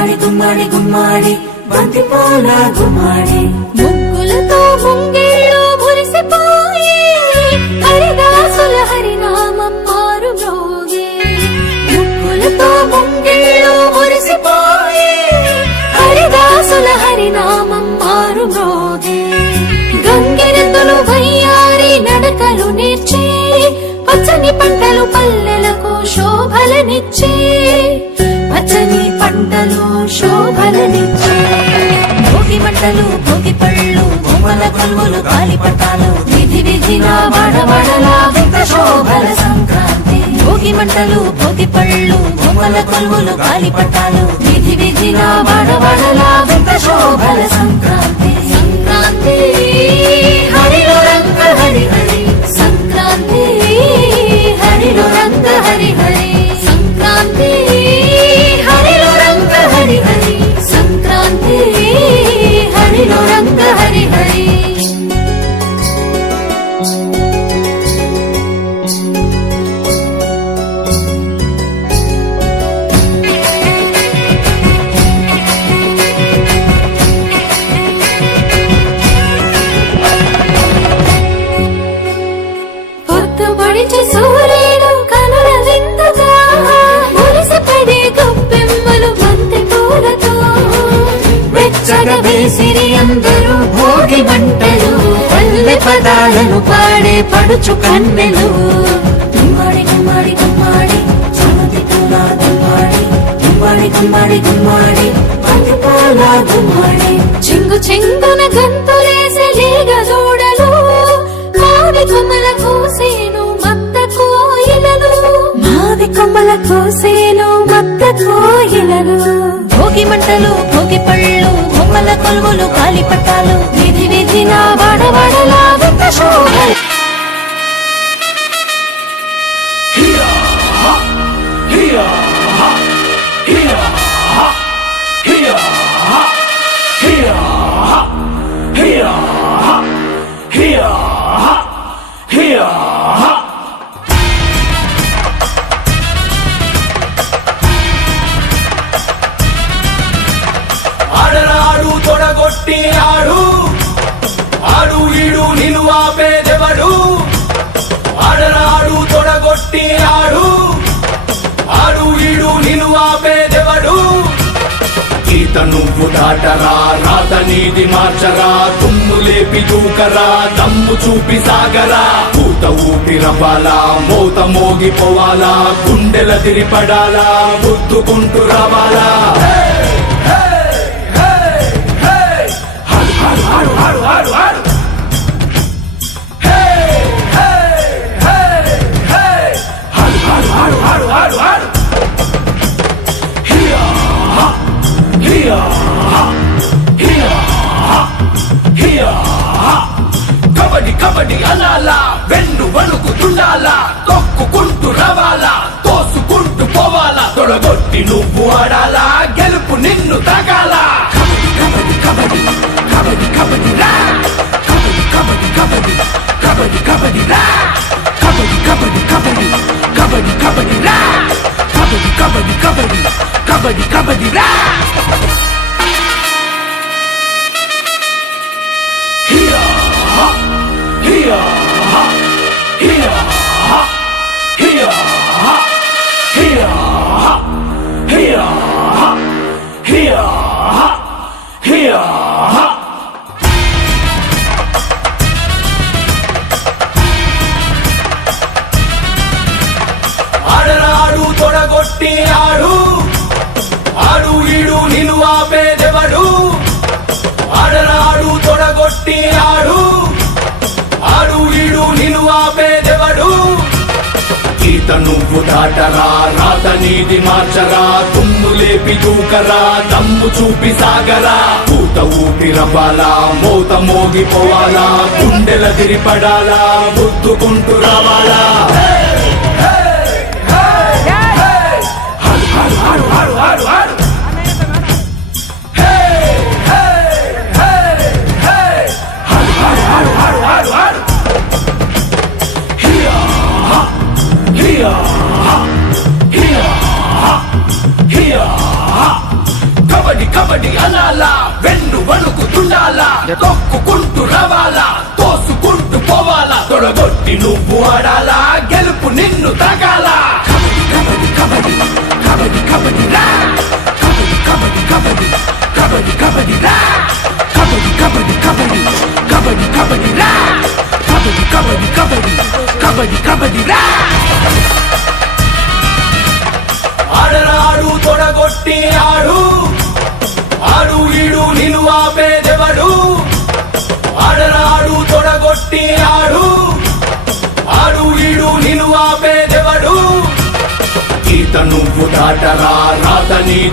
గుమ్మాడి గుమ్మాడి గుమ్మాడి బంతి పూల గుమ్మాడి ముగ్గులతో ముంగిళ్ళు మురిసిపోయి హరిదాసుల హరినామం మారు మ్రోగే. ముగ్గులతో ముంగిళ్ళు మురిసిపోయి హరిదాసుల హరినామం మారు మ్రోగే. గంగిరెద్దులు వయ్యారి నడకలు నేర్చి పచ్చని పంటలు పల్లెలకు శోభలనిచ్చి పచ్చని పంటలు శోభలనిచ్చే. భోగి మంటలు భోగి పళ్ళు బొమ్మల కొలువులు గాలిపటాలు విధి విధిన వడవడలా వింత శోభల సంక్రాంతి. భోగి మంటలు భోగి పళ్ళు బొమ్మల కొలువులు గాలిపటాలు విధి విధిన వడవడలా వింత శోభల సంక్రాంతి. సంక్రాంతి హరిలో రంగ హరి హరి సంక్రాంతి హరిలో రంగ హరి హరి సంక్రాంతి హరిలో రంగ హరి హరి సంక్రాంతి హరిలో రంగ హరి హరి. పొద్దుపడిచి సూర్యుడు కనుల విందుగా మురిసిపడే గొప్పెమ్మలు బంతి పూలతో వెచ్చగా వేసిరి అందరూ భోగి మంటలు పల్లె పదాలను పాడే పడుచు కన్నెలు. గుమ్మాడి గుమ్మాడి గుమ్మాడి బంతి పూల గుమ్మాడి గుమ్మాడి గుమ్మాడి గుమ్మాడి బంతి పూల గుమ్మాడి చెంగు చెంగున గంతులేసే లేగ దూడలు మావి కొమ్మల కోసేను మత్త కోయిలలు. మావి కొమ్మల కోసేను మత్త కోయిలలు. భోగి మంటలు భోగి పళ్ళు బొమ్మల కొలువులు గాలిపటాలు విధి విధిన వడవడలా వింత శోభలు. ఆడరాడు తొడగొట్టి ఆడు ఆడు ఈడు నిన్ను ఆపేదెవడు. ఆడరాడు తొడగొట్టి ఆడు ఆడు ఈడు నిన్ను ఆపేదెవడు. గీత నువ్వు దాటరా రాత నీది మార్చరా తుమ్ము లేపి దూకరా దమ్ము చూపి సాగరా. పూత ఊపి రవ్వాలా మోత మోగిపోవాలా గుండెల తిరిపడాలా గుద్దుకుంటూ రావాలా. ఆడు ఆడు ఆడు ఆడు ఆడు ఆడు ఆడు ఆడు కబడ్డీ కబడ్డీ అనాలా వెన్ను వణుకుతుండాలా తొక్కుకుంటూ రవాలా తోసుకుంటూ పోవాలా తొడగొట్టి నువ్వు ఆడాలా గెలుపు నిన్ను తగాలా. కబడ్డీ కబడ్డీ కబడ్డీ కబడ్డీ రా కబడ్డీ కబడ్డీ కబడ్డీ కబడ్డీ కబడ్డీ రా కబడ్డీ కబడ్డీ కబడ్డీ కబడ్డీ కబడ్డీ రా కబడ్డీ కబడ్డీ కబడ్డీ కబడ్డీ కబడ్డీ రా. ఆడరాడు తొడగొట్టి ఆడు ఆడు ఈడు నిన్ను ఆపేదెవడు. ఆడరాడు తొడగొట్టి ఆడు ఆడు ఈడు నిన్ను ఆపేదెవడు. గీత నువ్వు దాటరా రాత నీది మార్చరా తుమ్ము లేపి దూకరా దమ్ము చూపి సాగరా. పూత ఊపి రవ్వాలా మోత మోగిపోవాలా గుండెల తిరిపడాలా గుద్దుకుంటూ రావాలా. ఆడు ఆడు ఆడు ఆడు తొడగొట్టి నువ్వు ఆడాలా గెలుపు నిన్ను తగాల కబడ్డీ కబడ్డీ కబడ్డీ కబడ్డీ రా కబడ్డీ కబడ్డీ కబడ్డీ కబడ్డీ రా కబడ్డీ కబడ్డీ కబడ్డీ కబడ్డీ కబడ్డీ రా కబడ్డీ కబడ్డీ కబడ్డీ కబడ్డీ కబడ్డీ రా ఆడరాడు తొడగొట్టి ఆడు ఆడు ఈడు నిన్ను ఆపేదెవడు ఆడరాడు తొడగొట్టి ఆడు ఆడు ఈడు నిన్ను ఆపేదెవడు గీత నువ్వు దాటరా రాత నీది